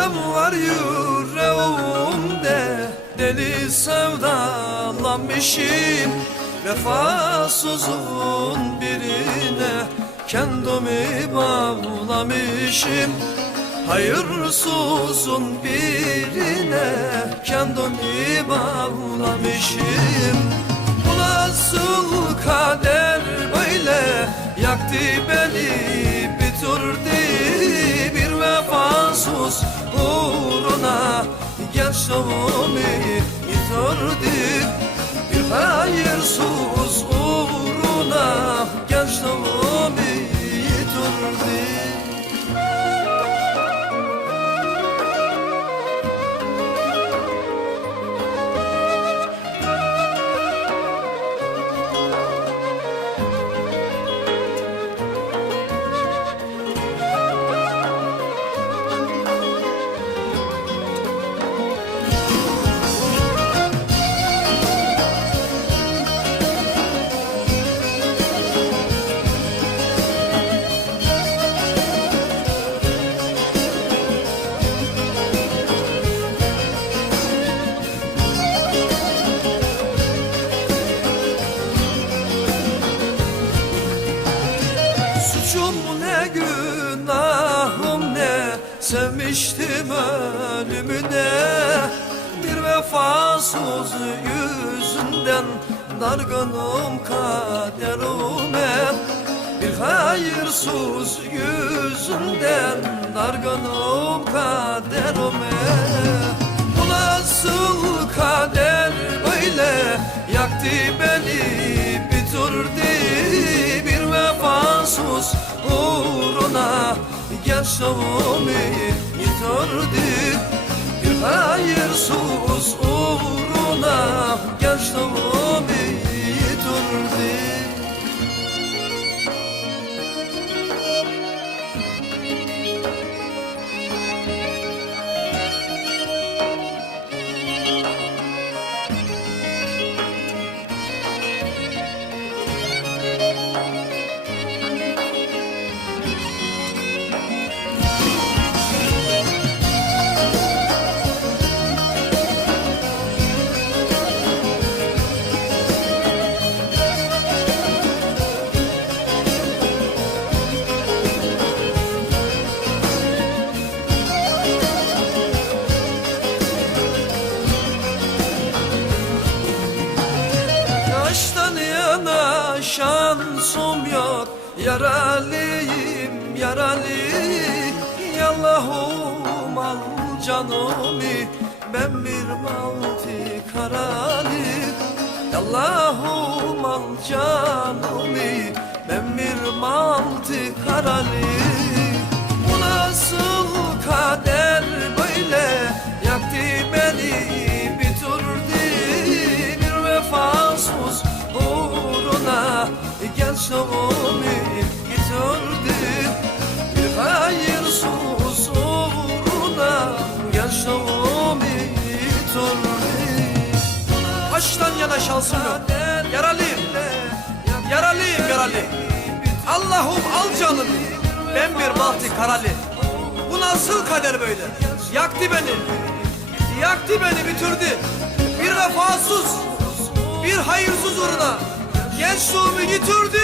Aşkım var yüreğimde Deli sevdalanmışım. Vefasızın birine Kendimi bağlamışım. Hayırsızın birine Kendimi bağlamışım. Bu nasıl kader böyle? Yaktı beni gençliğimi yitirdi Sevmiştim ölümüne. Bir vefasız yüzünden Dargınım kaderime Bir hayırsız yüzünden Dargınım kaderime gençliğimi yitirdi bir hayırsız şansım yok Yaralıyım yaralı Yallahum al canımı Ben bir malti karalı Yallahum al canımı Ben bir malti karalı yitirdi bir hayırsız uğruna gençliğimi yitirdi Baştan yana şansım yok. Yaralıyım. Yaralıyım yaralı. Allah'ım al canımı. Ben bir bahtı karalı. Bu nasıl kader böyle? Yaktı beni. Yaktı beni bitirdi. Bir vefasız, bir hayırsız uğruna gençliğimi yitirdi.